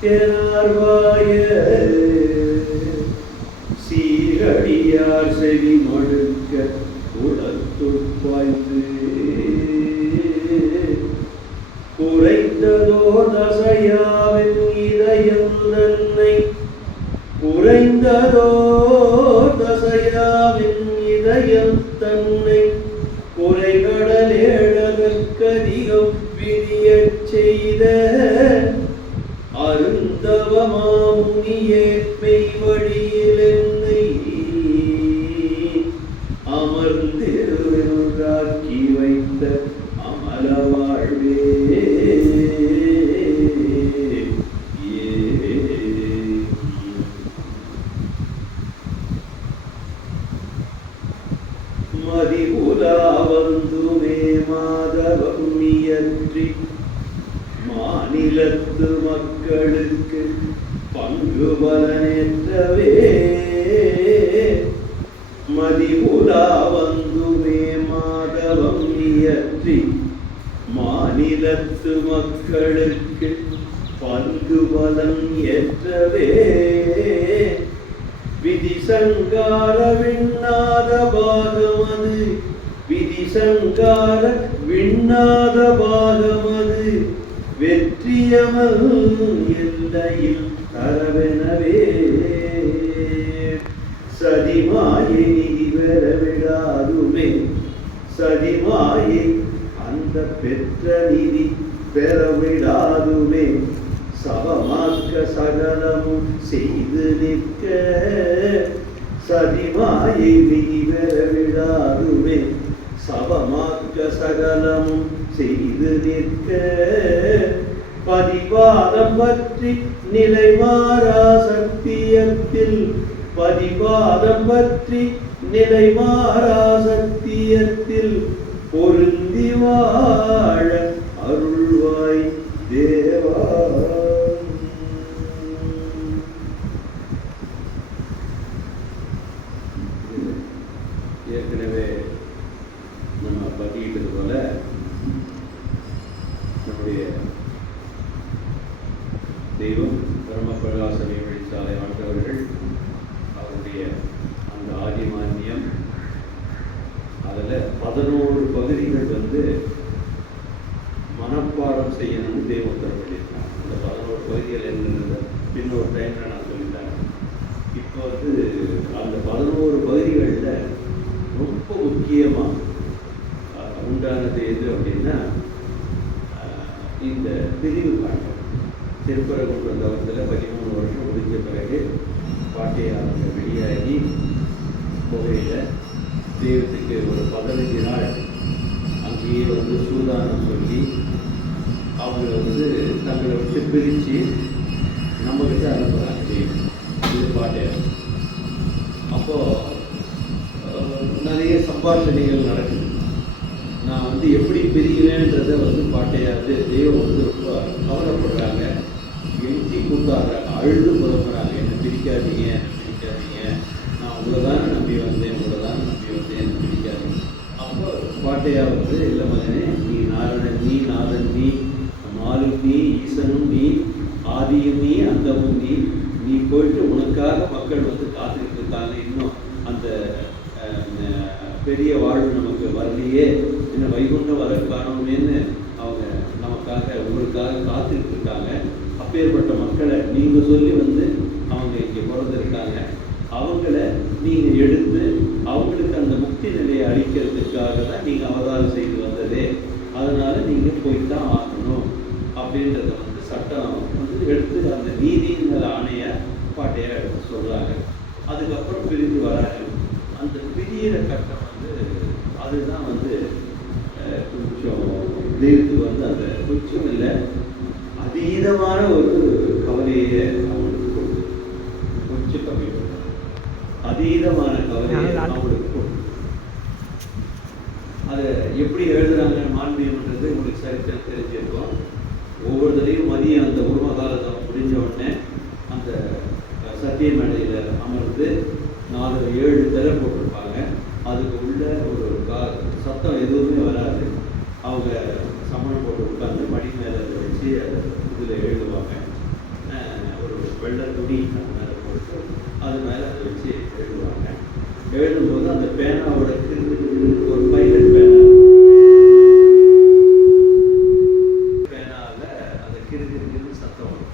தெனார்வாய சீரடியார் செவி மடுக்க உடத்துட்பாய்ந்து குறைந்ததோ தசையாவின் இதயம் தன்னை குறைந்ததோ தசையாவின் இதயம் தன்னை குறைகடலேழதற்கதிகம் விதியச் செய்த அருந்தவமாமுனியே மெய்வழியில் என்னை அமர்ந்திருவென்றாக்கி வைத்த அமல வாழ்வே. மதிபுலா வந்துமே மாதவம் இயற்றி மாநிலத்து மக்களுக்கு பங்கு பலனேற்றவே. மதிபுலா வந்துமே மாதவம் இயற்றி மாநிலத்து மக்களுக்கு பங்கு பலன் ஏற்றவே. விதி சங்கார விண்ணாத பாகமது விதி சங்கார விண்ணாத பாகமது வெற்றியமல் எல்லையில் தரவெனவே. சதிமாயை நிதி பெற விடாதுமே சதிமாயை அந்த பெற்ற நிதி பெற விடாதுமே. சவமாக்க சகலமும் செய்து நிற்க சதிமாயை நிதி பெற விடாதுமே. சவமாக்க சகலமும் செய்து நிற்க பதிபாதம் பற்றி நிலை மாறா சத்தியத்தில் பதிபாதம் பற்றி நிலை மாறா சத்தியத்தில் பொருந்தி வாழ அருள்வாய் தேவா. ஏற்கனவே நம்ம பதியிட்டது போல நம்முடைய தெய்வம் பிரம்மபிரகாசனை வழிச்சாலை ஆண்டவர்கள் அவருடைய அந்த ஆதிமான்யம் அதில் 11 பகுதிகள் மனப்பாடம் செய்யணும்னு தெய்வம் உத்தரவிட்டிருக்காங்க. அந்த 11 பகுதிகள் என்னென்ன இன்னொரு டைம்ல நான் சொல்லித்தரேன். இப்போ அந்த 11 பகுதிகளில் ரொம்ப முக்கியமாக உண்டானது எது அப்படின்னா இந்த பிரிவு காண்டம். திருப்பரங்குன்றம் தவத்தில் 13 வருஷம் முடிஞ்ச பிறகு பாட்டையாளங்க வெளியாகி கோவையில் தெய்வத்துக்கு ஒரு 15 நாள் அங்கேயே சூதானம் சொல்லி அவங்க தங்களை விட்டு பிரித்து நம்மகிட்ட அனுப்புகிறாங்க தெய்வம். இது பாட்டையாளர். அப்போது நிறைய சம்பாஷணைகள் நடக்குது. நான் எப்படி பிரிவேன்றதை பாட்டையாது தெய்வம் ரொம்ப கவலைப்படுறாங்க, எழுதி கூத்தாடுறாங்க, அழுது புறப்படுறாங்க. என்னை பிரிக்காதீங்க, என்னை பிரிக்காதீங்க, நான் உங்களை தானே நம்பி வந்தேன், உங்களை தானே நம்பி வந்தேன், என்னை பிரிக்காதீங்க. அப்போ பாட்டையா இல்லை மகனே, நீ நாரணன் நீ, நாதன் நீ, மாலும் நீ, ஈசனும் நீ, ஆதியும் நீ, அந்தமும் நீ. நீ போயிட்டு உனக்காக மக்கள் காத்துக்கிட்டு இருக்காங்க. இன்னும் அந்த பெரிய வாழ்வு நமக்கு வரலையே, என்ன வைகுண்டம் வர காரணமேன்னு அவங்க நமக்காக உங்களுக்காக காத்துக்கிட்டு இருக்காங்க. அப்பேற்பட்ட மக்களை நீங்கள் சொல்லி அவங்க இங்கே பிறந்திருக்காங்க. அவங்கள நீங்கள் எடுத்து அவங்களுக்கு அந்த முக்தி நிலையை அளிக்கிறதுக்காக தான் நீங்கள் அவதாரம் செய்து வந்ததே. அதனால் நீங்கள் போய்தான் ஆகணும் அப்படின்றத சட்டம் எடுத்து அந்த நீதிங்கிற ஆணையை பாட்டையா எடுத்து சொல்கிறாங்க. அதுக்கப்புறம் பிரிந்து வராங்க. அந்த பிரியிற கட்டம் அதுதான் கொஞ்சம் தெய்வத்துக்கு அந்த கொஞ்சம் இல்லை அதீதமான ஒரு கவலையை அவங்களுக்கு கொடுத்து கொஞ்சம் கம்மி பண்ணுறாங்க. அதீதமான கவலையை அவங்களுக்கு கொடுத்து அதை எப்படி எழுதுறாங்க மாண்பியம்ன்றது உங்களுக்கு சரித்திரம் தெரிஞ்சிருக்கும். ஒவ்வொருத்தரையும் மதியம் அந்த உருவ காலத்தை முடிஞ்ச உடனே அந்த சத்திய மேடையில் அமர்ந்து 4-7 திரை போட்டிருப்பாங்க. அதுக்கு உள்ள ஒரு சத்தம் எதுவுமே வராது. அவங்க சமணம் போட்டு உட்காந்து மடி மேலே வச்சு அதை இதில் எழுதுவாங்க. வெள்ளை துணி அது மேலே போட்டு அது மேலே அதை வச்சு எழுதுவாங்க. எழுதும்போது அந்த பேனாவோட ஒரு பைலட் பேனாவில் அந்த கிருகிருன்னு சத்தம் வரும்.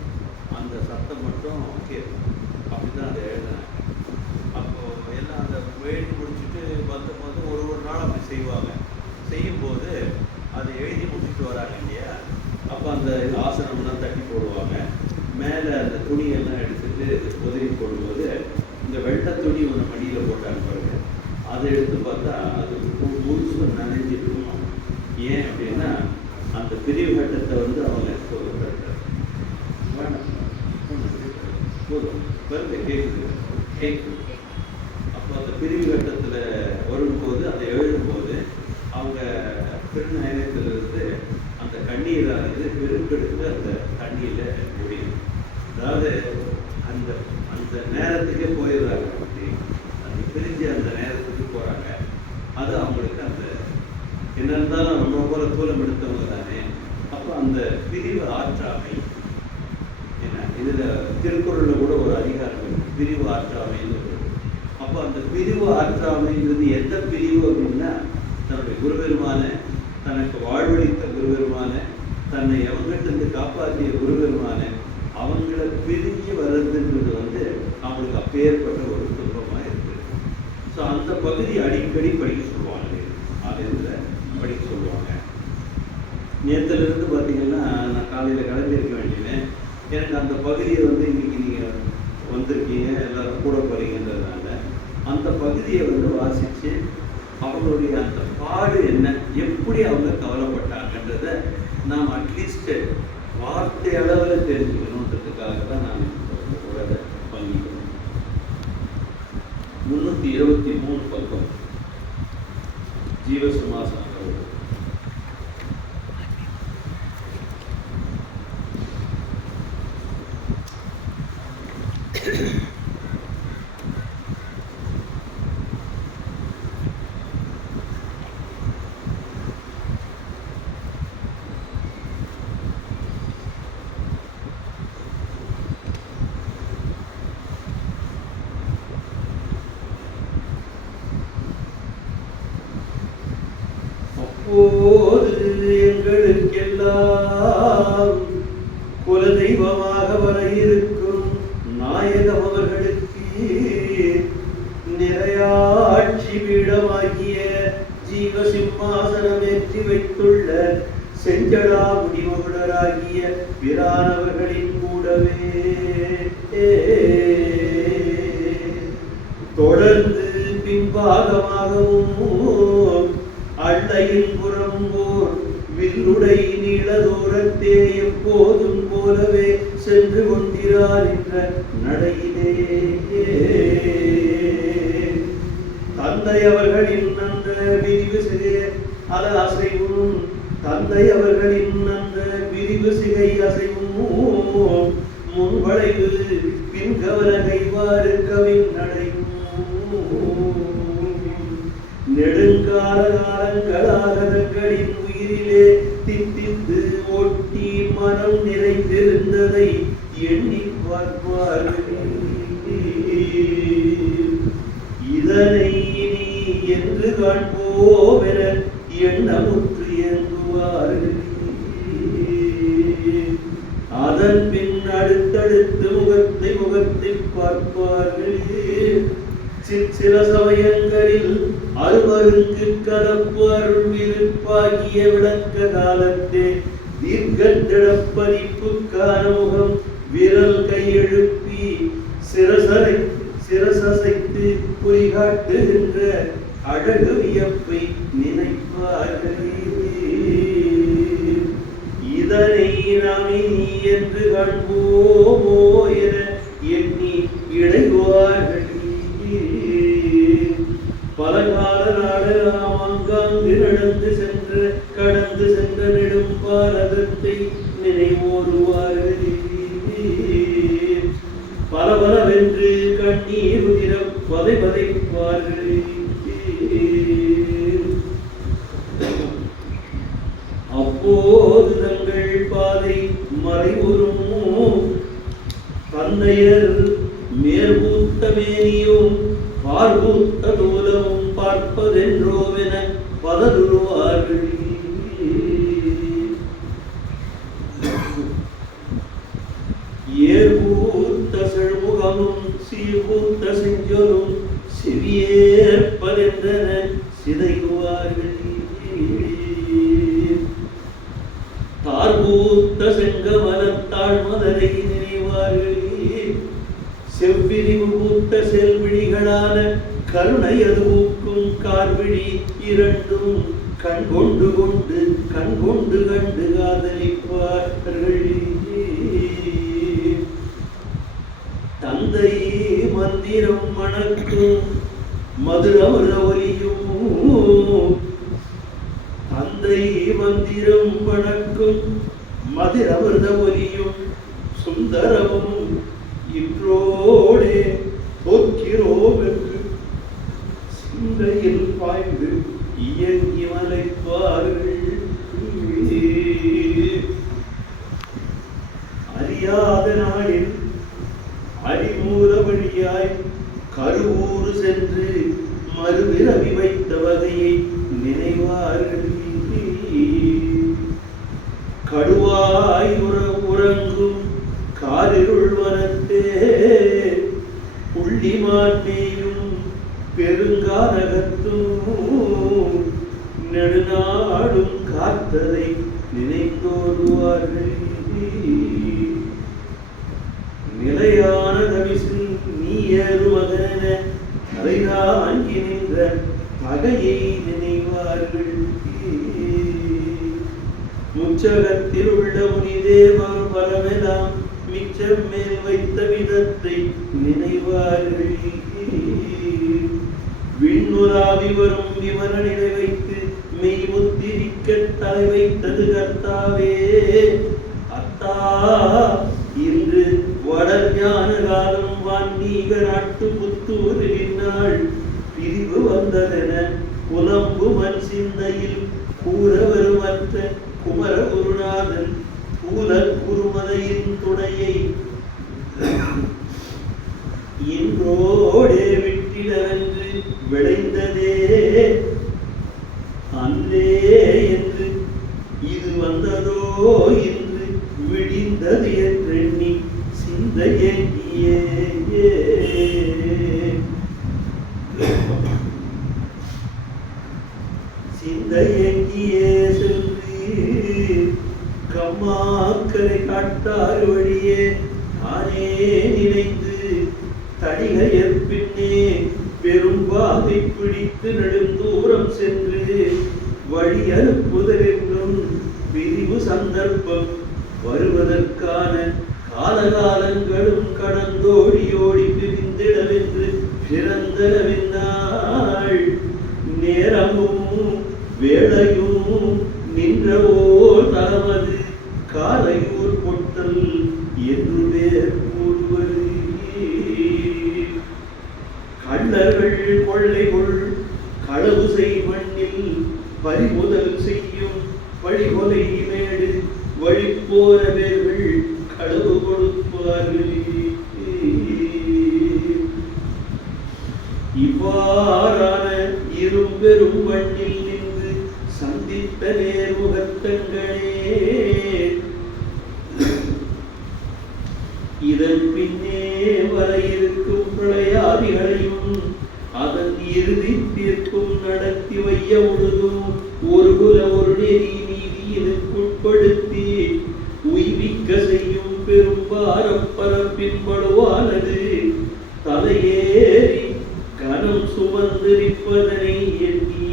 அந்த சத்தம் மட்டும் கேட்கும். அப்படி தான் அதை எழுதினாங்க. அப்போது எல்லாம் அதை எழுதி முடிச்சுட்டு வந்தபோது ஒரு நாள் அப்படி செய்வாங்க. செய்யும்போது அதை எழுதி முடிச்சுட்டு வராங்க இல்லையா, அப்போ அந்த ஆசனம்லாம் தட்டி போடுவாங்க. மேலே அந்த துணியெல்லாம் எடுத்துட்டு உதவி போடும்போது இந்த வெள்ளை துணி ஒன்று மடியில் போட்டாங்க பாருங்க, அதை எடுத்து பார்த்தா அது முழுசு நனைஞ்சிருக்கும். ஏன் அப்படின்னா அந்த பிரிவு கட்டத்தை வந்து அவங்க போதும் பாருங்க, கேட்குது. அப்போ அந்த பிரிவு கட்டத்தில் வரும்போது அதை எழுதும்போது அவங்க திருநயனத்திலிருந்து அந்த கண்ணீரானது பெருக்கெடுத்து அந்த தண்ணியில் முடியும். அதாவது அந்த அந்த நேரத்துக்கே போயிடுறாங்க. அப்படி அந்த பிரிஞ்சு அந்த நேரத்துக்கு போகிறாங்க. அது அவங்களுக்கு அந்த என்ன இருந்தாலும் நம்ம போல தூரம் எடுத்தவங்க தானே. அப்போ அந்த பிரிவு ஆற்றாமை என்ன, இதில் திருக்குறளில் கூட ஒரு அதிகாரம் இருக்குது, பிரிவு ஆற்றாமைன்னு ஒரு. அப்போ அந்த பிரிவு ஆற்றாமைங்கிறது எந்த பிரிவு அப்படின்னா, தன்னுடைய குருபெருமான, தனக்கு வாழ்வழித்த குருபெருமான, தன்னை எவங்கிட்ட காப்பாற்றிய குருபெருமான அவங்கள பிரிஞ்சு வர்றதுன்றது வந்து அவங்களுக்கு அப்பேற்பட்ட ஒரு துன்பமாக இருக்குது. ஸோ அந்த பகுதி அடிக்கடி படிக்க சொல்லுவாங்க, அது இதில் படிக்க சொல்லுவாங்க. நேற்றுலேருந்து பார்த்தீங்கன்னா நான் காலையில் கிளம்பியிருக்க வேண்டியேன். எனக்கு அந்த பகுதியை வந்து இன்னைக்கு நீங்கள் வந்திருக்கீங்க, எல்லாரும் கூட போகிறீங்கன்றதுனால அந்த பகுதியை வந்து வாசித்து அவங்களுடைய அந்த பாடு என்ன, எப்படி அவங்க கவலைப்பட்டாங்கன்றத நாம் அட்லீஸ்ட் வார்த்தை அளவில் தெரிஞ்சுக்கணுன்றதுக்காக தான் நான் உலக பங்கிக்கிறேன். 323 பக்கம் ஜீவசமாசம். அப்போது எங்களுக்கெல்லாம் குலதெய்வமாக வர இருக்கும் நாயகம் அவர்களுக்கு நிறையாட்சி பீடமாகிய ஜீவசிம்மாசனம் ஏற்றி வைத்துள்ள செஞ்சடா முடிமகுடராகிய பிரானவர்களின் கூடவே தொடர்ந்து பின்பாகமாகவும் அள்ளையின் புறம்போர் வில்லுடை நீளதூரத்தே எப்போதும் போலவே சென்று கொண்டிரார் என்ற நடையிலே தந்தை அவர்களின் அந்த விரிவு சிகை அல அசைவும் தந்தை அவர்களின் அந்த விரிவு சிகை அசைவும் முன்வளைவு பின்கவன கைவாறு கவின் நடையும் நெடுங்கால காலங்களாகங்களின் உயிரிலே தித்தித்து ஒட்டி மனம் நிறைந்திருந்ததை எண்ணி பார்ப்பார்கள். இதனை நீ என்று காண்போம் என எண்ணமுற்று இயங்குவார்கள். அதன் பின் அடுத்தடுத்து முகத்தை பார்ப்பார்கள். சில சமயங்களில் அருவருக்கு கலப்பு அருள் விருப்பாகிய விளக்க காலத்தே தீர்க்கத்திடப்பதிப்புக்கான முகம் விரல் கையெழுப்பி சிரசைத்து குறிகாட்டுகின்ற அழகு வியப்பை நினைப்பார்கள். இதனை நாமே நீ என்று காண்போமோ என எண்ணி இடைவார்கள். பலகால நாடு நாம் அங்காங்கு கடந்து சென்ற நெடும் பாரதத்தை நினைவோருவார்கள். பலபலவென்று கண்ணீர் உதிர பதைப்பார்கள். அப்போது தங்கள் பாதை மறைவுறும் மன்னையர் மேற்பூத்த மேனியும் பார்பூத்த தூலமும் பார்ப்பதென்றோவென பலருவார்கள். ஏற்பூத்த செழுமுகமும் சீர்பூத்த செஞ்சொலும் செவியேற்பதென்றன சிதைகுவார்கள். தார்பூத்த செங்கமலத்தாள் மலரை நினைவார்கள். செவ்விரிவு பூத்த செல்விழிகளான கருணை அது ஊக்கும் கார்விழி இரண்டும் கண்கொண்டு கண்டு காதலிப்பார்கள். தந்தை மந்திரம் மணக்கும் மதுரமர ஒலியும் தந்தை மந்திரம் வணக்கும் மதுரமர்த ஒலியும் சுந்தரமும் இன்றோடே தோற்கிறோம் என்று சிந்தையில் பாய்ந்து இயங்கி மலைப்பார்கள். அறியாத நாளில் அடிமூல வழியாய் கருவூறு சென்று மறுபிறவி வைத்த வகையை நினைவார்கள். கடுவாய் உறங்கும் காரிருள் வனத்தே புள்ளிமாட்டேயும் பெருங்கானகத்தும் நெடுநாடும் காத்ததை நினைத்தோடுவார்கள். நிலையான தவிசு நீ ஏறுவதென தலைதாங்கி நின்ற பகையை நினைவார்கள். முச்சகத்தில் உள்ள முனிதேவர் பலமெல்லாம் மிச்சம் மேல் வைத்த விதத்தை நினைவார்கள். விண்ணுலாவி வரும் விமலனிலை வைத்து மெய் முத்திரிக்க தலை வைத்தது கர்த்தாவே. அத்தா இன்று வடர் ஞான காலம் வான்மீக நாட்டு புத்தூரின் நாள் பிரிவு வந்ததென புலம்பு மண் சிந்தையில் கூறவருமற்ற குமர குருநாதன் கூல குருமதையின் துணையை இன்றோடே விட்டிடவென்று விளைந்ததே அன்றே என்று இது வந்ததோ இன்று விடிந்தது என்றெண்ணி சிந்தையே சிந்தையே சென்று கம்மாக்கரை காட்டாறு வழியே தானே நினைந்து தடிகையர் பின்னே பெரும்பாதை பிடித்து நெடுந்தூரம் சென்று வழி அனுப்புதலென்றும் பிரிவு சந்தர்ப்பம் வருவதற்கான காலகாலங்களும் கடந்தோடி பிரிந்திடவென்று பிறந்தனவென்றாள். நேரமும் வேளையும் நின்றவோ தரமது காலையூர் பொட்டல் என்று பேர் கூறுவது. கள்ளர்கள் கொள்ளைகள் களவு செய் மண்ணில் பறிமுதல் செய்யும் வழிகொலை மேடு வழிப்போரவர்கள் களவு கொடுப்பார்கள். இவ்வாறான இரும்பெரும் மண்ணில் நின்று சந்தித்த நேர்முகத்தங்களே இதன் பின்னே வர இருக்கும் பிரளயாதிகளையும் அதன் இறுதி தீர்ப்பும் நடத்தி வைய உழுதும் ஒரு குல ஒரு நெறி நீதி இதற்குட்படுத்தி உய்விக்க செய்யும் பெரும்பாரப்பரப்பின் படுவானது தலையேறி கனம் சுமந்திருப்பதனை எண்ணி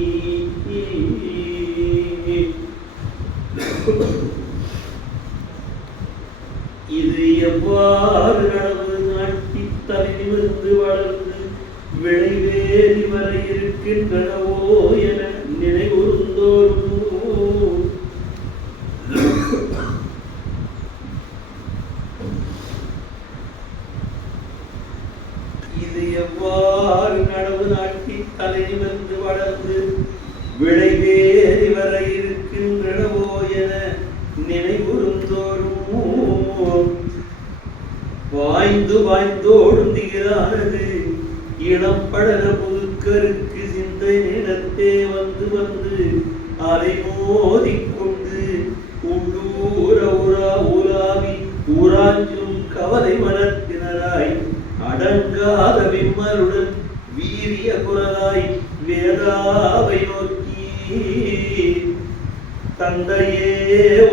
இது எவ்வாறு நடவு நாட்டி தலைநிமிர்ந்து வளர்ந்து விளைவேறி வர இருக்கின்றனவோ என நினைவுறுந்தோரும் இது எவ்வாறு நடவு நாட்டி தலைநிமிர்ந்து வளர்ந்து விளைவேறி வர இருக்கின்றனவோ என நினைவுறுந்தோரும் வாய்ந்து வாய்ந்தோடுந்திகிறானது இளம் படர புதுக்கருக்கு சிந்தை நிலத்தே வந்து வந்து அலை மோதிக்கொண்டு உள்ளூர உலாவி ஊராஞ்சும் கவலை மலர்த்தினராய் அடங்காத விம்மலுடன் வீரிய குரலாய் வேதாவை நோக்கி தந்தையே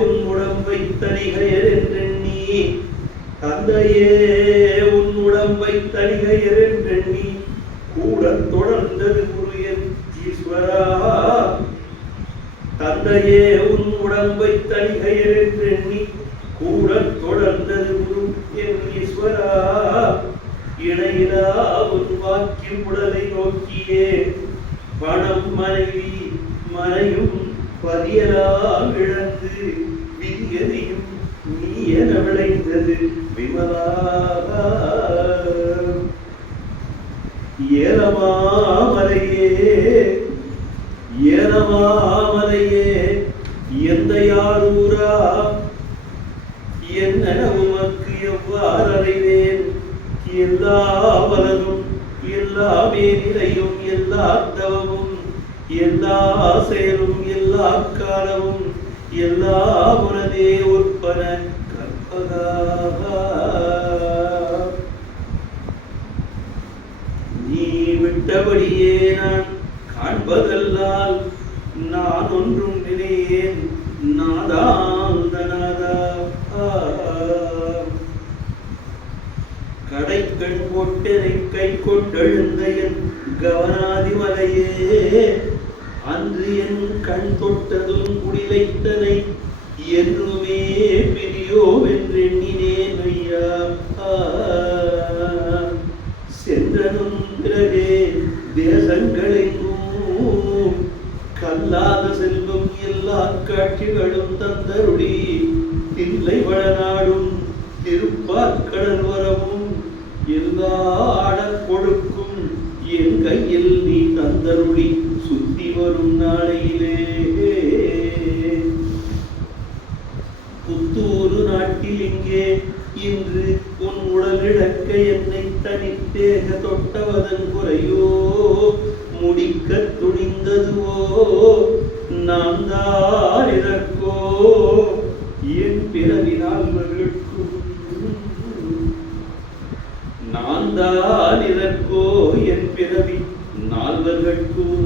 உன் உடம்பை தனிகையர் என்றெண்ணி தந்தையே உன் உடம்பை தனிகையர் என்றெண்ணி கூட தொடர்ந்தது குருயன் ஈஸ்வரா தந்தையே உன் உடம்பை தனிகையர் என்றெண்ணி கூட தொடர்ந்தது குரு என் ஈஸ்வரா இணையிலா உன் வாக்கின் உடலை நோக்கியே பணம் மனைவி மனையும் பதியலாம் இழந்து விதியதையும் நீ என விளைந்தது விமலா ஏலமாமலையே ஏலமாமலையே எந்த யாரூரா என்ன உமக்கு எவ்வாறு அறிவேன் எல்லா வலதும் எல்லாமே நிலையும் எல்லா தவமும் எல்லா செயலும் எல்லா காலமும் எல்லா உனதே உற்பன கற்பகா நீ விட்டபடியே நான் காண்பதல்லால் நான் ஒன்றும் நினையேன் நாதாந்தநாதா கடைக்கண் கொட்டனை கை கொண்டெழுந்த என் கவனாதிமலையே அன்று என் கண் தொட்டதும் குடிலைத்தனை என்றுமே பிரியோவென்றெண்ணினேன் ஐயா சென்றனும் பிறகே தேசங்களெங்கும் கல்லாத செல்வம் எல்லா காட்சிகளும் தந்தருளி தில்லை வளநாடும் திருப்பாற்கடல் வரவும் எல்லா கொடுக்கும் என் கையில் நீ தந்தருளி சுத்தி வரும் நாளையிலே புத்தூரு நாட்டில் இங்கே இன்று உன் உடலிழக்க என்னை தனித்தேக தொட்டவதன் குறையோ முடிக்க துணிந்ததுவோ நான் தான் இதற்கோ என் பிறவினால் மகிழ்க்கும் நான் தான் இதற்கோ என் பிறவி நால்வர்கட்கும்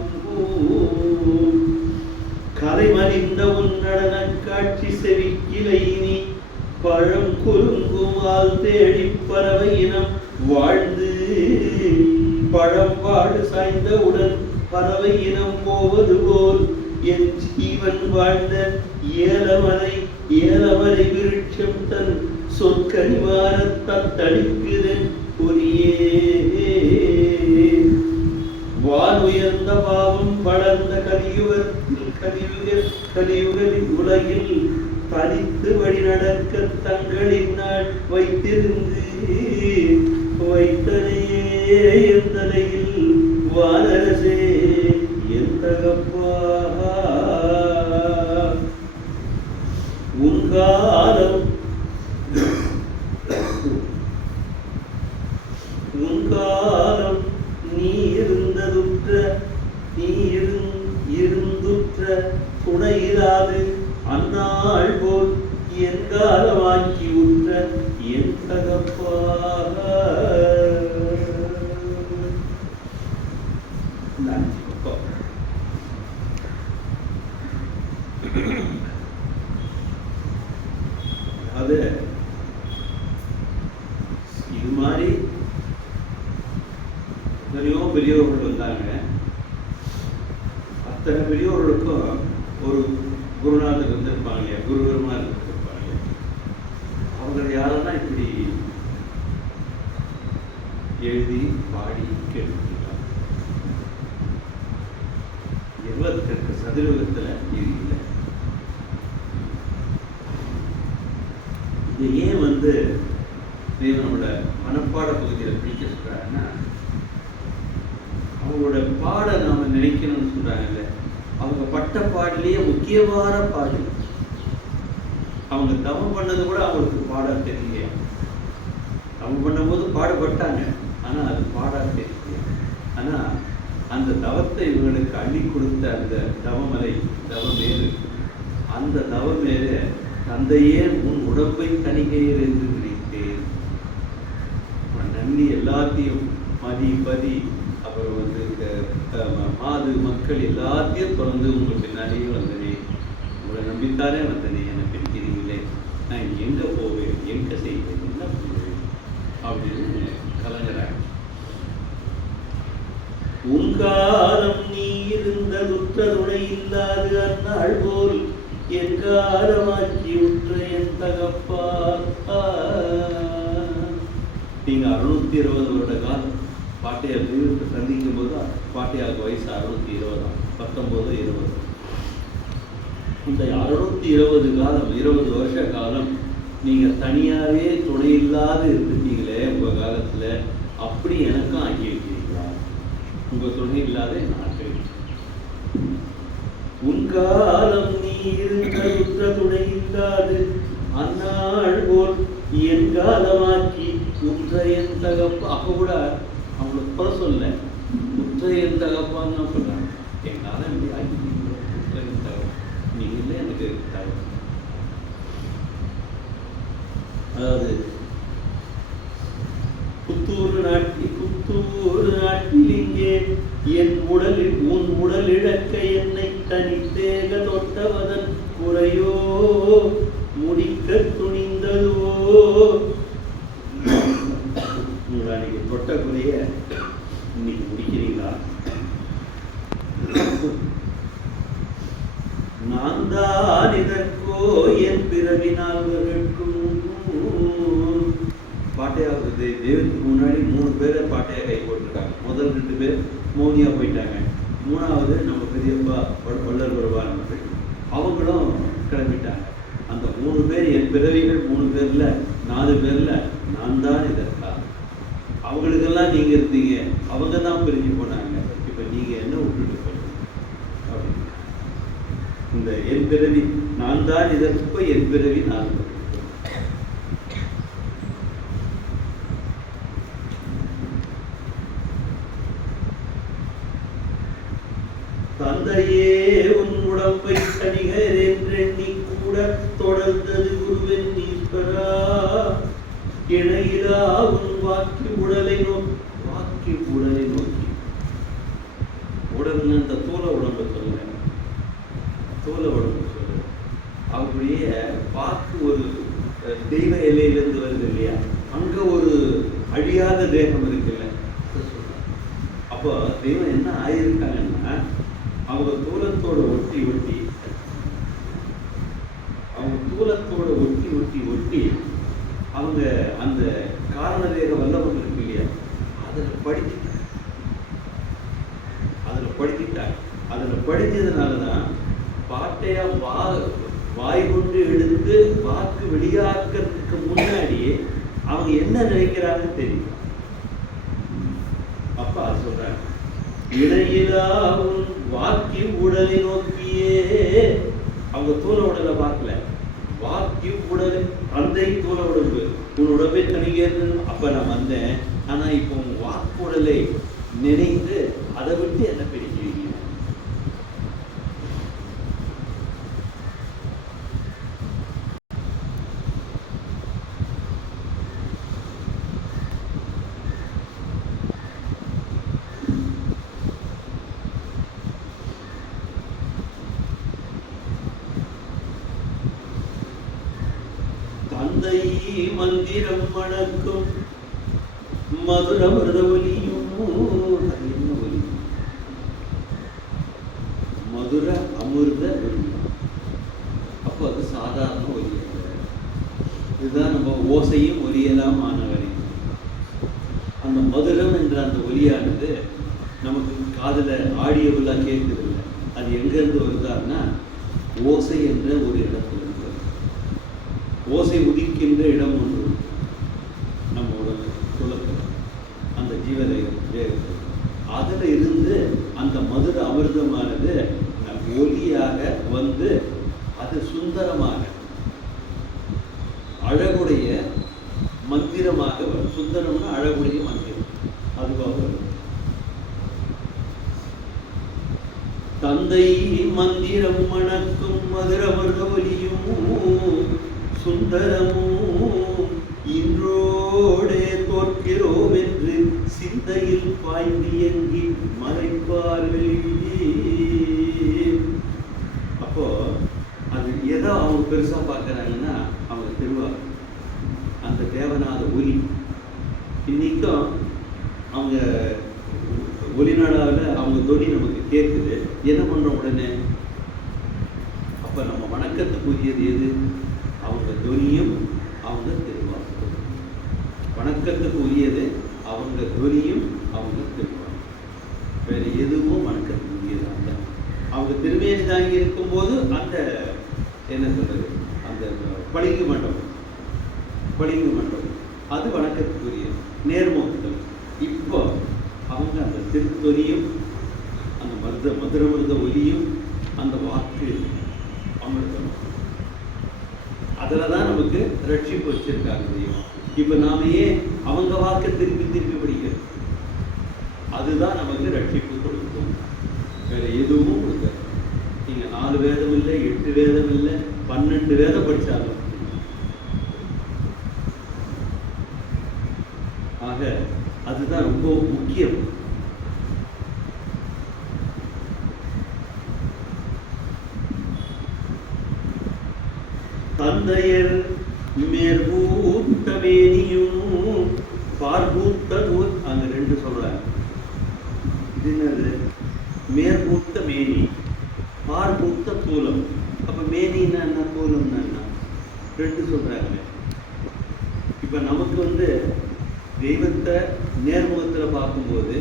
கலைமறிந்த உன் நடன காட்சி செவிக்கிலை நீ பழம் குறுங்குமால் தேடி பறவை இனம் வாழ்ந்து பழம் வாடு சாய்ந்தவுடன் பறவை இனம் போவது போல் என் ஜீவன் வாழ்ந்த ஏலமலை ஏலமலை விருட்சம் தன் சொற்கனிவாரத்தால் தளிக்குதன் பொறியே வான் உயர்ந்த பாவம் வளர்ந்த கலியுகலின் உலகில் தனித்து வழி நடக்க தங்களின் நாள் வைத்திருந்து வைத்தனையே என் தலையில் வானரசே என் தகப்பா உன் காலம் உன் காலம் நீ இருந்ததுற்ற நீ இருந்துற்ற துணையிலாது அந்நாள் போல் என் காலமாக்கி உற்ற என் தகப்பா அது இது மாதிரி எத்தனையோ பெரியவர்கள் வந்தாங்க. அத்தனை பெரியவர்களுக்கும் ஒரு குருநாதர் இருந்திருப்பாங்க இல்லையா, குருவருமார் இருந்திருப்பாங்க. அவங்க யாரெல்லாம் இப்படி எழுதி பாடி கேட்டுருக்காங்க. 28% இது இல்லை. இது ஏன் நம்மளோட மனப்பாட பகுதியில் பிடிக்க சொல்றாங்கன்னா, அவங்களோட பாட நாம நினைக்கணும்னு சொல்றாங்கல்ல, அவங்க பட்ட பாடலேயே முக்கியமான பாடு. அவங்க தவம் பண்ணது கூட அவங்களுக்கு பாட தெரியல. தவம் பண்ணும்போது பாடுபட்டாங்க, ஆனால் அது பாடாது. ஆனால் அந்த தவத்தை இவங்களுக்கு அள்ளி கொடுத்த அந்த தவமலை தவமேறு, அந்த தவமேறு தந்தையே உன் உடம்பை தணிகையில் என்று நினைத்தேன். நன்றி எல்லாத்தையும் மதி பதி அப்புறம் வந்து மாது மக்கள் எல்லாத்தையும் தொடர்ந்து உங்கள் பின்னாலேயே வந்தனே, உங்களை நம்பித்தானே வந்தனே, என்னை பிடிக்கிறீங்களே, நான் எங்கே போவேன், எங்கே செய்வேன், என்ன பண்ணுவேன் அப்படின்னு கலங்குறாங்க. உங்காரம் நீ இருந்த உற்ற துணை இல்லாது அந்நாள் போல் எங்காரமாக்கி உற்ற என் தகப்பா. நீங்க 620 வருட காலம் பாட்டையார் தெய்வத்தை சந்திக்கும் போது பாட்டையாருக்கு வயசு 620, 19, 20. இந்த 620 காலம், 20 வருஷ காலம் நீங்க தனியாவே துணை இல்லாது இருந்துட்டீங்களே உங்க காலத்துல, அப்படி எனக்கும் ஆகியிருக்கீங்களா? உங்க துணை இல்லாத நாட்கள். உன் காலம் நீ இருந்த துணை இல்லாது அந்நாள் போல் என் காலமாக்கி உற்ற என் தகப்பா. அப்ப கூட அவங்களுக்கு குறை சொல்ல, உற்ற என் தகப்பான்னு தான் சொல்றாங்க. என் காலம் இப்படி ஆக்கிட்டீங்க, உற்ற என் தகப்பா, நீங்களே எனக்கு தகவல். அதாவது புத்தூர் நாட்டில் இங்கே என் உடலில் உன் உடல் இழக்க என்னை தனித்தேக தொட்டவதன் குறையோ முடிக்க துணிந்ததுவோ. அன்னைக்கு தொட்ட குறைய இன்னைக்கு முடிக்கிறீங்களா? நான் தான் இதற்கோ என் பிறவினால் இருக்கும். பாட்டையாக தெய்வத்துக்கு முன்னாடி 3 பேரை பாட்டையாக கை போட்டிருக்காங்க. முதல் 2 பேர் மௌனியா போயிட்டாங்க. 3ஆவது நம்ம பெரியப்பா வள்ளல் வருவார்கள், அவங்களும் கிளம்பிட்டாங்க. அந்த 3 பேர் என் பிறவிகள் 3 பேர்ல 4 பேர்ல நான் தான் இதற்கா. அவங்களுக்கெல்லாம் நீங்க இருந்தீங்க, அவங்க தான் பிரிஞ்சு போனாங்க. இப்ப நீங்க என்ன விட்டுட்டு போறீங்க அப்படின்னு. இந்த என் பிறவி நான் தான் இதற்கு, என் பிறவி நான். தந்தையே உன் உடம்பை தணிகர் என்றெண்ணி கூட தொடர்ந்தது குருவென் ஈஸ்வரா. இணையிலா உன் வாக்கி உடலை நோக்கி உடம்புல இந்த தோல உடம்பு சொல்லுங்க, தோல உடம்பு சொல்லுங்க. அப்படியே வாக்கு ஒரு தெய்வ எல்லையிலிருந்து வருது இல்லையா, அங்க ஒரு அழியாத தேகம் இருக்குல்ல. அப்போ தெய்வம் என்ன ஆயிருக்காங்கன்னா, அவங்க தூலத்தோட ஒட்டி அவங்க அந்த காரணரேக வல்லவங்க இருக்கு இல்லையா, அதில் படித்ததுனாலதான் பாட்டையா வாய் கொண்டு எடுத்து வாக்கு வெளியாக்கிறதுக்கு முன்னாடியே அவங்க என்ன நினைக்கிறாங்கன்னு தெரியும். அப்ப அது சொல்றாங்க, இடையிலாவும் வாக்கி உடலை நோக்கியே. அவங்க தூள உடலை பார்க்கல, வாக்கி உடலை, அந்த தூள உடம்பு உன் உடம்பை தனிக்கிறது. அப்ப நான் வந்தேன், ஆனா இப்போ உன் வாக்கு உடலை நினைந்து அதை விட்டு என்ன பிரிக்கிறீங்க? தந்தை மந்திரம் மணக்கும் மதுரமிருத ஒலியும். அது என்ன ஒலி? மதுர அமிர்த ஒலி. அப்போ அது சாதாரண ஒலி அல்ல. இதுதான் நம்ம ஓசையும் ஒலியெல்லாம் ஆனவரை. அந்த மதுரம் என்ற அந்த ஒலியானது நமக்கு காதுல ஆடியோவெல்லாம் கேட்குது இல்லை. அது எங்கிருந்து வருதான்னா, ஓசை என்ற ஒரு இடத்துல இருந்து. ஓசை உதிக்கின்ற இடம் ஒன்று நம்ம உடம்பு குலத்தில், அந்த ஜீவதேகம், அதில் இருந்து அந்த மதுர அமிர்தமானது ஒலியாக வந்து அது சுந்தரமாக அழகுடைய மந்திரமாக வரும். சுந்தரம்னா அழகுடைய மந்திரம், அதுவாக தந்தை மந்திரம் மணக்கும் மதுரமர்க ஒலியும் சுந்தரமும் இன்றோடே தோற்கிறோம் என்று சிந்தையில் பாய்ந்தியங்கி மறைப்பார்கள். அப்போ அது எதோ அவங்க பெருசா பார்க்கறாங்கன்னா அவங்க திருவாரூர் அந்த தேவநாத ஒலி. இன்னைக்கும் அவங்க ஒலிநாடாவில் அவங்க தொனி நமக்கு கேட்குது. என்ன பண்ணுறோம் உடனே? அப்போ நம்ம வணக்கத்துக்குரியது எது? அவங்க தொனியும் அவங்க திருவாரூர். வணக்கத்துக்குரியது அவங்க தொனியும் அவங்க திருவாரூர். வேறு எதுவும் வணக்கத்துக்குரியது அந்த அவங்க திருமேனி தாங்கி இருக்கும்போது அந்த என்ன சொல்றது, அந்த பளிங்கு மண்டபம் அது வணக்கத்துக்குரியது, நேர்முகத்தில். இப்போ அவங்க அந்த திருத்தொலியும் அந்த மதுரமிருத ஒலியும் அந்த வாக்கு அமிர்தம், அதில் தான் நமக்கு ரட்சிப்பு வச்சிருக்காங்க தெய்வம். இப்போ நாம ஏன் அவங்க வாக்கை திருப்பி படிக்கிறோம்? அதுதான் நமக்கு ரட்சிப்பு கொடுக்கும், வேற எதுவும் கொடுக்காது. நீங்க 4 வேதம் இல்லை, 8 வேதம் இல்லை, 12 வேதம் படிச்சாலும். ஆக அதுதான் ரொம்ப முக்கியம். தந்தையர் மேற்பூத்த மேனியும் பார்பூத்த தூர், அங்க 2 சொல்றாங்க. இது என்னது? மேற்பூத்த மேனி, பார்பூத்த தூலம். அப்ப மேனின்னா என்ன, தூலம்னா என்ன? 2 சொல்றாங்க. இப்ப நமக்கு தெய்வத்தை நேர்முகத்தில் பார்க்கும்போது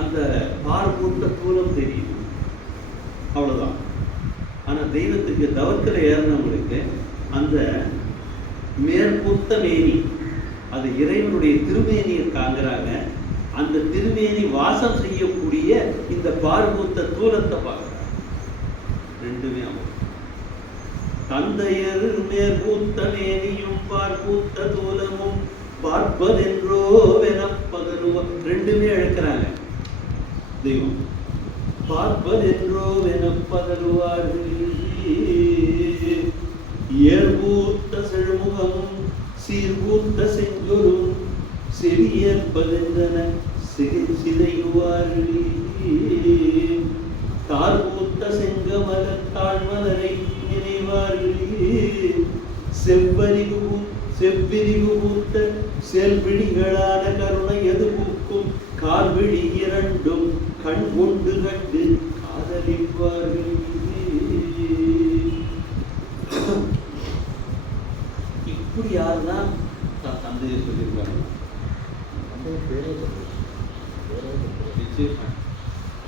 அந்த பார்பூத்த தூலம் தெரியும், அவ்வளவுதான். ஆனா தெய்வத்துக்கு தவத்தில் ஏறினவங்களுக்கு அந்த மேற்பூத்த மேனி, அது இறைவனுடைய திருமேனியை காண்கிறாங்க. அந்த திருமேனி வாசம் செய்யக்கூடிய இந்த பார்பூத்த தூலத்தை பார்க்கிறாங்க. 2மே ஆகும். தந்தையர் மேற்பூத்த மேனியும் பார்பூத்த தூலமும் பார்ப்பதென்றோ வெனப்பகருவ, 2மே அழைக்கிறாங்க தெய்வம். பார்ப்பதென்றோ வெனப்பகருவார்கள். ஏற்பூத்த செழுமுகமும் சீர்பூத்த செஞ்சொலும் செவியேற்பதென்றன சிதையுவார்கள். தார்பூத்த செங்கமல தாழ்மலரை நினைவார்கள். செவ்விரிவு பூத்த செல்விழிகளான கருணை எது பூக்கும் கால்விழி 2ம் கண் கொண்டு கண்டு காதலிப்பார்கள். இப்படி யாருன்னா தந்தையை சொல்லியிருக்காங்க.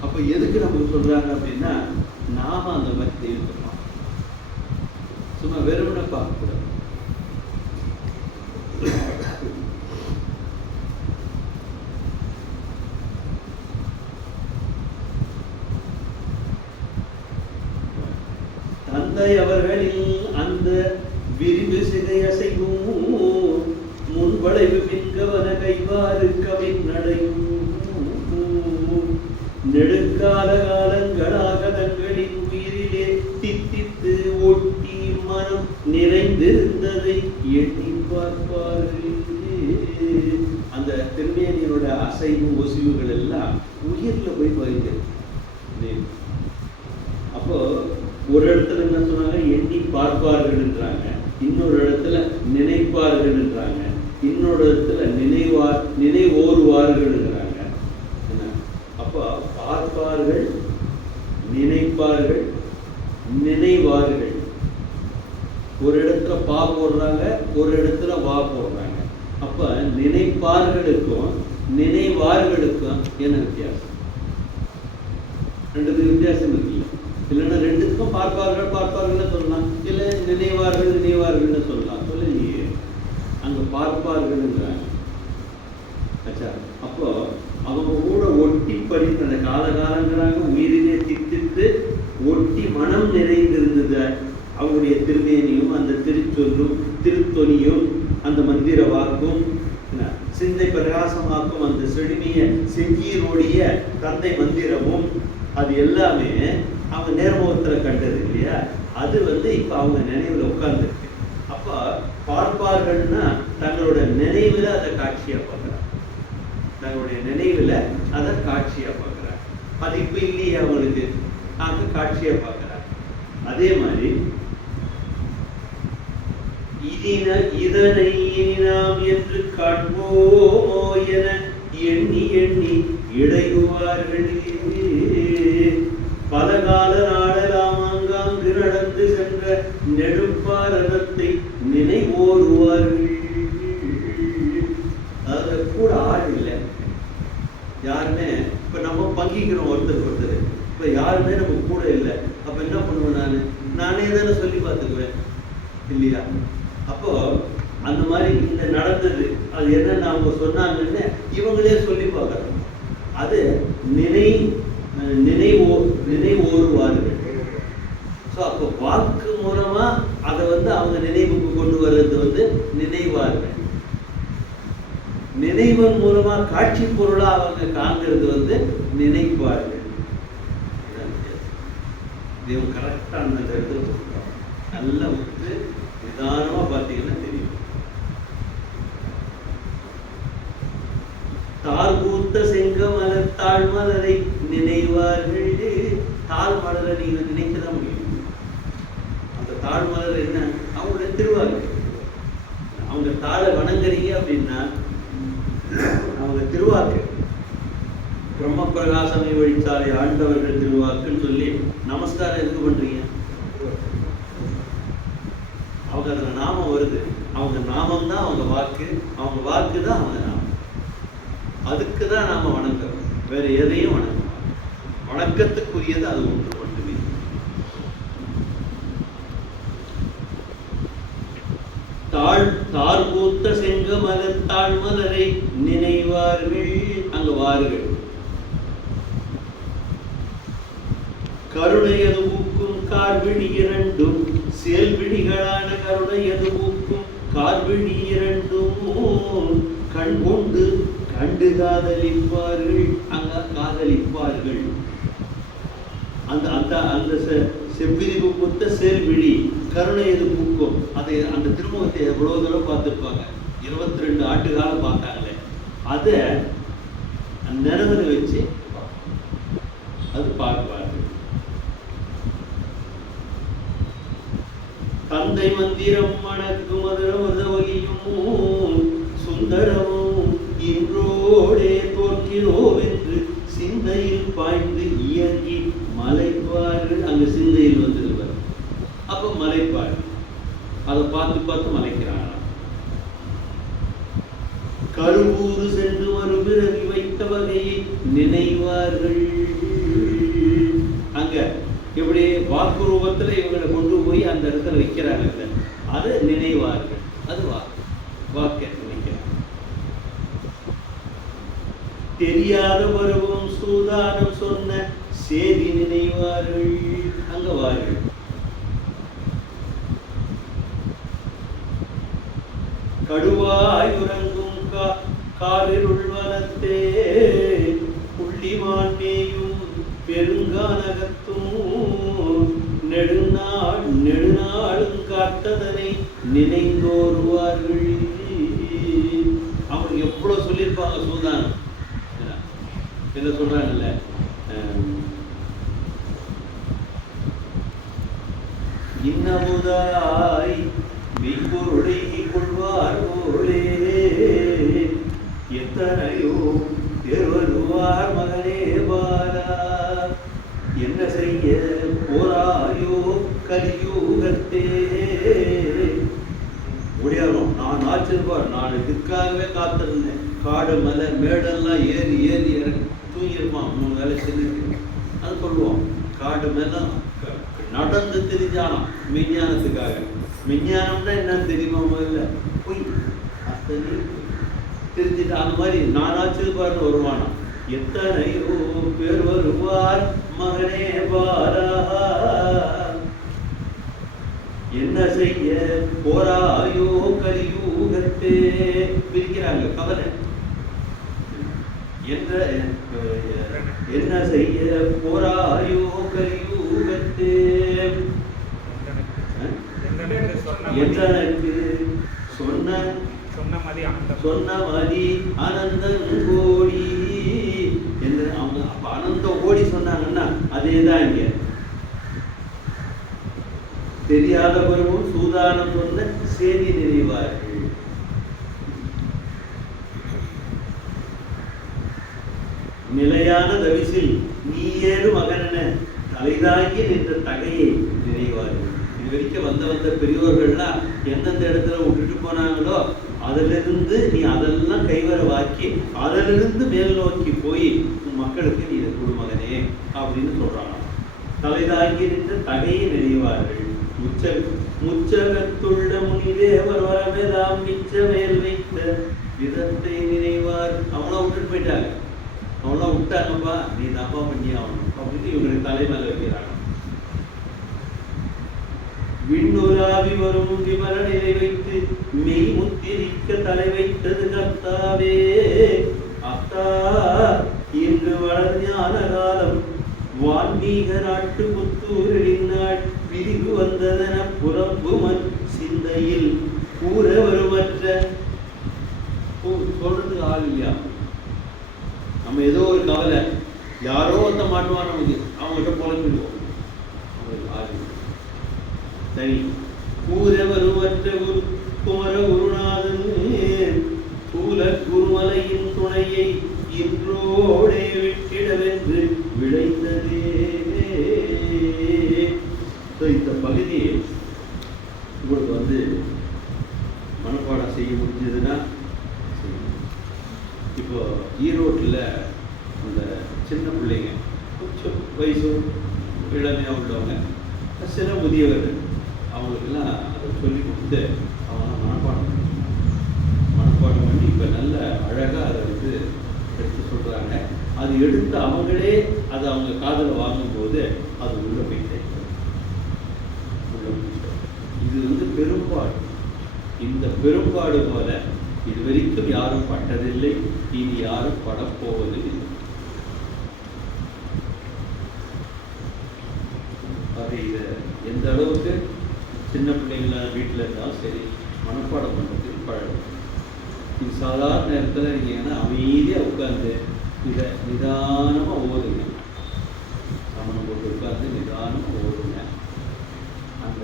அப்ப எதுக்கு நமக்கு சொல்றாங்க அப்படின்னா, நாம அந்த மாதிரி தெய்வத்தை சும்மா வெறுமனை பார்க்கக்கூடாது. தந்தை அவர்களில் அந்த விரிவு சிதை அசைவும் முன்வளைவு மின்கவன கைவாறு கவின் நடையும் நெடுங்கால காலங்களாக தங்களின் உயிரிலே தித்தித்து ஒட்டி மனம் நிறைந்திருந்ததை எண்ணி பார்ப்பார்கள். அந்த திருமேனியோட அசைவு ஒசிவுகள் எல்லாம் உயிர்ல போய் பதிக்கிறது. அப்போ ஒரு இடத்துல என்ன சொன்னாங்க, எண்ணி பார்ப்பார்கள் என்றாங்க, இன்னொரு இடத்துல நினைப்பார்கள் என்றாங்க, இன்னொரு இடத்துல நினைவோருவார்கள் என்றாங்க. அப்போ பார்ப்பார்கள், நினைப்பார்கள், நினைவார்கள். ஒரு இடத்துல பா போடுறாங்க, ஒரு இடத்துல வா போடுறாங்க. அப்ப நினைப்பார்களுக்கும் நினைவார்களுக்கும் என்ன வித்தியாசம்? 2 வித்தியாசம் இருக்குல்ல. இல்லைன்னா 2த்துக்கும் பார்ப்பார்கள்னு சொல்லலாம், இல்லை நினைவார்கள்னு சொல்லலாம். சொல்லலையே, அங்க பார்ப்பார்கள்ங்கிறாங்க. ஆச்சா, அப்போ அவங்க கூட ஒட்டி படித்த அந்த காலங்கிறாங்க, உயிரிலே தித்தித்து ஒட்டி மனம் நிறைந்திருந்தது அவங்களுடைய திருமேனியும் அந்த திருச்சொல்லும் திருத்தொனியும் அந்த மந்திர வாக்கும் சிந்தை பிரகாசமாக்கும் அந்த செழுமைய செங்கீரோடைய தந்தை மந்திரமும் அது எல்லாமே அவங்க நேர்முகத்தில் கண்டது இல்லையா? அது இப்ப அவங்க நினைவுல உட்கார்ந்துருக்கு. அப்ப பார்ப்பார்கள்னா தங்களோட நினைவுல அதை காட்சியா பார்க்கிறாங்க, தங்களுடைய நினைவுல அதை காட்சியா பார்க்கிறாங்க. அது இப்ப இல்லையே அவங்களுக்கு, அந்த காட்சியா பார்க்கிறாங்க. அதே மாதிரி இதனை நாம் என்று காண்போமோ என எண்ணி எண்ணி இடையுவார்கள். பல கால நாடலாம் ஆங்காங்கு நடந்து சென்ற நெடும்பாரதத்தை நினைவோருவார்கள். அதாவது கூட ஆள் இல்லை யாருமே. இப்ப நம்ம பங்கிக்கிறோம் ஒருத்தருக்கு ஒருத்தர், இப்ப யாருமே நம்ம கூட இல்லை. அப்ப என்ன பண்ணுவேன்? நானே தானே சொல்லி பார்த்துக்குவேன் இல்லையா? அப்போ அந்த மாதிரி இந்த நடந்தது அது என்னன்னு அவங்க சொன்னாங்கன்னு இவங்களே சொல்லி பார்க்கறாங்க. அது நினைவோருவார்கள். ஸோ அப்போ வாக்கு மூலமா அதை அவங்க நினைவுக்கு கொண்டு வர்றது நினைவார்கள். நினைவன் மூலமா காட்சி பொருளா அவங்க காண்கிறது நினைப்பார்கள். தேவன் கரெக்டான இடத்துல சொல்றாங்க. நல்லா நிதானமா பார்த்தீங்கன்னா தெரியும். தாழ்பூத்த செங்கமல தாழ்மலரை நினைவார்கள். தாழ்மலரை நீங்க நினைக்கதான் முடியும். அந்த தாழ்மலர் என்ன? அவங்களுடைய திருவாக்கு. அவங்க தாழ வணங்குறீங்க அப்படின்னா அவங்க திருவாக்கு. பிரம்ம பிரகாசமை வழித்தாலே ஆண்டவர்கள் திருவாக்குன்னு சொல்லி நமஸ்காரம் எதுக்கு பண்றீங்க? அவங்க அதுல நாமம் வருது. அவங்க நாமம் தான் அவங்க வாக்கு, அவங்க வாக்கு தான் அவங்க நாமம். அதுக்கு தான் நாம வணங்குறோம், வேற எதையும் வணங்க. வணக்கத்துக்குரியது அது ஒன்று மட்டுமே. தாழ்பூத்த செங்கமல தாழ்மலரை நினைவார்கள். அங்க வார்கள். கருணையது ஊக்கும் கார்விழி இரண்டும் செயல்விழிகளான கருணையது ஊக்கும் கார்விழி இரண்டும் கண் கொண்டு கண்டு காதலிப்பார்கள். அங்க காதலிப்பார்கள். அந்த அந்த அந்த செவ்விரிவு புத்த செயல்விழி கருணையது ஊக்கும். அதை அந்த திருமுகத்தை எவ்வளவு தூரம் பார்த்துருப்பாங்க. 22 ஆண்டு காலம் பார்த்தாங்களே. அதை நினைவுல வச்சு அது பார்ப்பார்கள். தந்தை மந்திரம் மணக்கு மதுரமதவகியும் சுந்தரமும் இன்றோடே தோற்கிறோம் என்று சிந்தையில் பாய்ந்து இயங்கி மலைப்பார்கள். அங்க சிந்தையில் வந்திருப்பார். அப்ப மலைப்பார்கள். அதை பார்த்து பார்த்து மலைக்கிறாங்க. கருவூறு சென்று மறுபிறவி வைத்த வகையை நினைவார்கள். அங்க இப்படி வாக்கு ரூபத்துல இவங்களை கொண்டு போய் அந்த இடத்துல வைக்கிறாங்க. அது நினைவார்கள். அது வாக்க நினைக்கிறாங்க. தெரியாத பருவம் சூதானம் சொன்ன சேதி நினைவார்கள். அங்க வார்கள். கடுவாய் உறங்கும் காலிருள் வனத்தே புள்ளிமாண்டேயும் பெருங்கானகத்தும் நெடுநாளும் காத்ததனை நினைந்தோருவார்கள். அவங்க எவ்வளவு சொல்லியிருப்பாங்க. சூதானம் என்ன சொல்றாங்கல்ல, இன்னமுதாய் மெய்பொருளை கொள்வார் போலே எத்தனையோ தேர்வருவார் மகனே பாரா. என்ன செய்ய போராயோ கலியூகத்தே. முடியாதோம். நான் ஆச்சிருப்பார். நான் இதுக்காகவே காத்திருந்தேன். காடு மலை மேடெல்லாம் ஏறி ஏறி இறங்கி தூங்கிருப்பான். 3 வேலை செஞ்சுருக்கு. அது சொல்லுவோம். காடு மேல நடந்து தெரிஞ்சானாம் விஞ்ஞானத்துக்காக. விஞ்ஞானம்னா என்னன்னு தெரியுமா? முதல்ல பொய் அத்தனை தெரிஞ்சுட்டு அந்த மாதிரி நானாச்சிருப்பார்னு வருவானா. எத்தனையோ பேர் வருவார் மகனே பாரா. என்ன செய்ய போராயோ கலியூகத்தே. பிரிக்கிறாங்க கவலை. என்ற என்ன செய்ய போராயோ கலியூகத்தே என்றனக்கு சொன்னமதி அனந்தன் கோடி என்று அவங்க அப்ப அனந்த கோடி சொன்னாங்கன்னா அதேதான் இங்க தெரியாதவரும் சூதானம் சொன்ன செய்தி நினைவார்கள். நிலையான தவிசில் நீயேறு மகனென தலைதாங்கி நின்ற தகையை நினைவார்கள். இது வரைக்கும் வந்த பெரியோர்கள்லாம் எந்தெந்த இடத்துல விட்டுட்டு போனாங்களோ அதிலிருந்து நீ அதெல்லாம் கைவரவாக்கி அதிலிருந்து மேல் நோக்கி போய் உன் மக்களுக்கு நீ இதை கொடு மகனே அப்படின்னு சொல்றாங்க. தலைதாங்கி நின்ற தகையை நினைவார்கள். முச்சகத்துள்ள முனிதேவர் வரவேதாம் மிச்ச மேல் வைத்த விதத்தை நினைவார். அவங்கள விட்டுட்டு போயிட்டாங்க. அவங்கள விட்டாங்கப்பா நீ தப்பா பண்ணி ஆகணும் அப்படின்னு இவங்களுக்கு தலைமையில வைக்கிறாங்க. விண்ணுலாவி வரும் விமல நிலை வைத்து மெய் முத்திரிக்க தலை வைத்தது கர்த்தாவே. அத்தா இன்று வளர் ஞான காலம் வான்மீக நாட்டு புத்தூரின் நாள் விரிவு வந்ததென புறம்புமன் சிந்தையில் கூற வருமற்ற சொல்றதுக்கு ஆள் இல்லையா? நம்ம ஏதோ ஒரு கவலை யாரோ ஒருத்த மாட்டுவான் நமக்கு அவங்ககிட்ட புலம்பிடுவோம். சரி கூற வருமற்ற குமர குருநாதன் கூல குருமலையின் துணையை இன்றோடே விட்டிடவென்று விளைந்ததே. இந்த பகுதி உங்களுக்கு மனப்பாடம் செய்ய முடிஞ்சதுன்னா இப்போ ஈரோட்டில் அந்த சின்ன பிள்ளைங்க கொஞ்சம் வயசு இளமையாக உள்ளவங்க சில முதியவர்கள் அவங்களுக்கெல்லாம் அதை சொல்லி கொடுத்து அவங்க மனப்பாடம் பண்ணி இப்போ நல்ல அழகாக அதை எடுத்து சொல்கிறாங்க. அது எடுத்து அவங்களே அதை அவங்க காதில் வாங்கும்போது அது உள்ள போயிட்டே இது பெரும்பாடு. இந்த பெரும்பாடு போல இது வரைக்கும் யாரும் பட்டதில்லை, இனி யாரும் படப்போவதில்லை. அது இதை எந்த அளவுக்கு சின்ன பிள்ளைங்கள வீட்டில் இருந்தாலும் சரி மனப்பாடம் பண்ணுறதுக்கு பழகும். இது சாதாரண நேரத்தில் நீங்கள் அமைதியாக உட்காந்து இதை நிதானமாக ஓதுங்க. சமணம் போட்டு உட்காந்து நிதானமாக ஓதுங்க. அந்த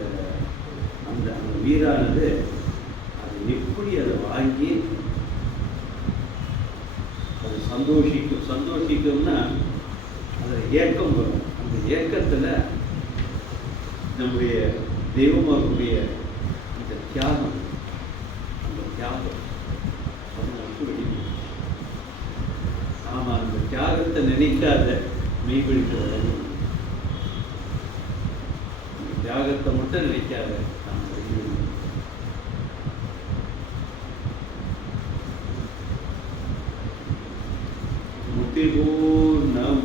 அந்த அந்த வீரானது அது எப்படி அதை வாங்கி அது சந்தோஷிக்கும்னா அதில் ஏக்கம் வரும். அந்த ஏக்கத்தில் நம்முடைய தெய்வமாகக்கூடிய இந்த தியாகம் அது நமக்கு வெளியே. ஆமாம், அந்த தியாகத்தை நினைக்காத மெய்பிடிக்க வரணும். அந்த தியாகத்தை மட்டும் நினைக்காத நாம் வெளியே. முத்திபூர்ணம்